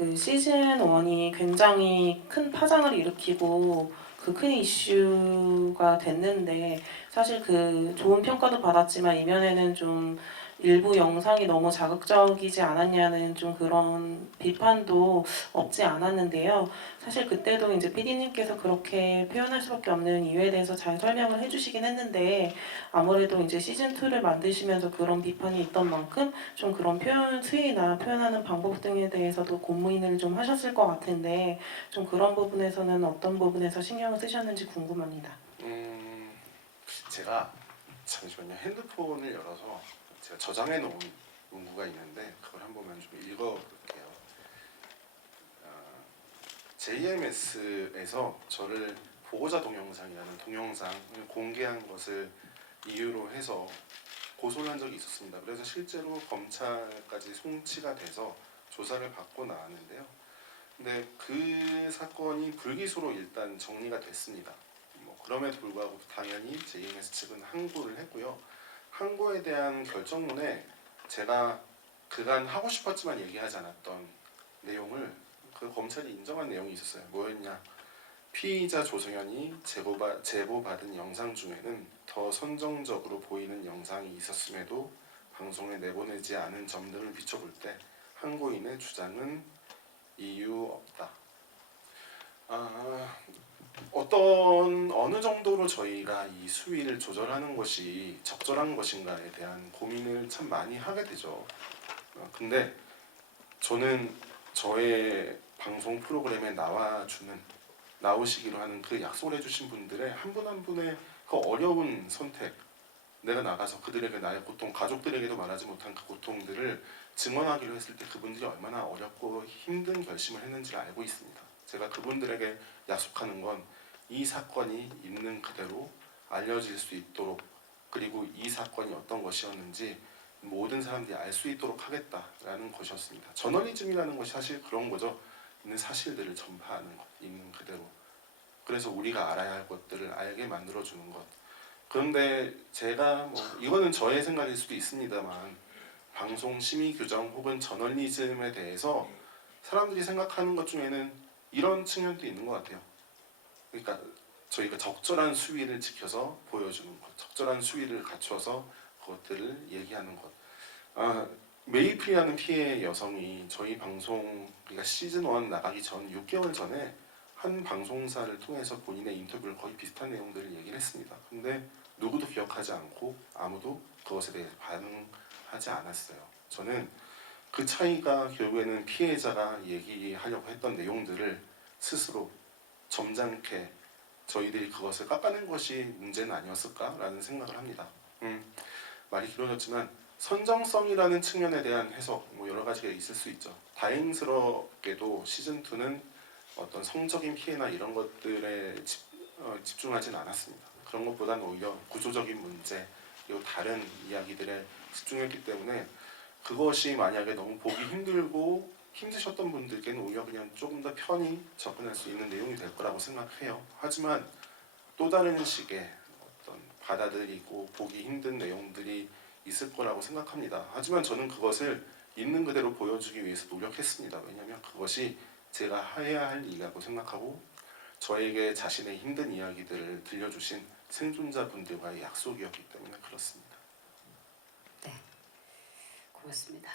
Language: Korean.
그 시즌 1이 굉장히 큰 파장을 일으키고 그 큰 이슈가 됐는데 사실 그 좋은 평가도 받았지만 이면에는 좀 일부 영상이 너무 자극적이지 않았냐는 좀 그런 비판도 없지 않았는데요. 사실 그때도 이제 PD님께서 그렇게 표현할 수밖에 없는 이유에 대해서 잘 설명을 해주시긴 했는데 아무래도 이제 시즌 2를 만드시면서 그런 비판이 있던 만큼 좀 그런 표현 수위나 표현하는 방법 등에 대해서도 고민을 좀 하셨을 것 같은데 좀 그런 부분에서는 어떤 부분에서 신경을 쓰셨는지 궁금합니다. 제가 잠시만요. 핸드폰을 열어서 제가 저장해 놓은 문구가 있는데 그걸 한 번만 좀 읽어볼게요. JMS에서 저를 보호자 동영상이라는 동영상을 공개한 것을 이유로 해서 고소를 한 적이 있었습니다. 그래서 실제로 검찰까지 송치가 돼서 조사를 받고 나왔는데요. 근데 그 사건이 불기소로 일단 정리가 됐습니다. 그럼에도 불구하고 당연히 JMS 측은 항고를 했고요. 항고에 대한 결정문에 제가 그간 하고 싶었지만 얘기하지 않았던 내용을 그 검찰이 인정한 내용이 있었어요. 뭐였냐? 피의자 조성현이 제보받은 영상 중에는 더 선정적으로 보이는 영상이 있었음에도 방송에 내보내지 않은 점들을 비춰볼 때 항고인의 주장은 이유 없다. 어느 정도로 저희가 이 수위를 조절하는 것이 적절한 것인가에 대한 고민을 참 많이 하게 되죠. 근데 저는 저의 방송 프로그램에 나오시기로 하는 그 약속을 해주신 분들의 한 분 한 분의 그 어려운 선택, 내가 나가서 그들에게 나의 고통, 가족들에게도 말하지 못한 그 고통들을 증언하기로 했을 때 그분들이 얼마나 어렵고 힘든 결심을 했는지를 알고 있습니다. 제가 그분들에게 약속하는 건 이 사건이 있는 그대로 알려질 수 있도록, 그리고 이 사건이 어떤 것이었는지 모든 사람들이 알 수 있도록 하겠다라는 것이었습니다. 저널리즘이라는 것이 사실 그런 거죠. 있는 사실들을 전파하는 것, 있는 그대로. 그래서 우리가 알아야 할 것들을 알게 만들어주는 것. 그런데 제가 이거는 저의 생각일 수도 있습니다만 방송 심의 규정 혹은 저널리즘에 대해서 사람들이 생각하는 것 중에는 이런 측면도 있는 것 같아요. 그러니까 저희가 적절한 수위를 지켜서 보여주는 것, 적절한 수위를 갖춰서 그것들을 얘기하는 것. 메이플이라는 피해 여성이 저희 방송, 그러니까 시즌 1 나가기 전 6개월 전에 한 방송사를 통해서 본인의 인터뷰를 거의 비슷한 내용들을 얘기를 했습니다. 근데 누구도 기억하지 않고 아무도 그것에 대해 반응하지 않았어요. 저는 그 차이가 결국에는 피해자가 얘기하려고 했던 내용들을 스스로 점잖게 저희들이 그것을 깎아낸 것이 문제는 아니었을까라는 생각을 합니다. 말이 길어졌지만 선정성이라는 측면에 대한 해석 여러 가지가 있을 수 있죠. 다행스럽게도 시즌 2는 어떤 성적인 피해나 이런 것들에 집중하진 않았습니다. 그런 것보다는 오히려 구조적인 문제 그리고 다른 이야기들에 집중했기 때문에 그것이 만약에 너무 보기 힘들고 힘드셨던 분들께는 오히려 그냥 조금 더 편히 접근할 수 있는 내용이 될 거라고 생각해요. 하지만 또 다른 식의 어떤 받아들이고 보기 힘든 내용들이 있을 거라고 생각합니다. 하지만 저는 그것을 있는 그대로 보여주기 위해서 노력했습니다. 왜냐하면 그것이 제가 해야 할 일이라고 생각하고 저에게 자신의 힘든 이야기들을 들려주신 생존자분들과의 약속이었기 때문에 그렇습니다. 네, 고맙습니다.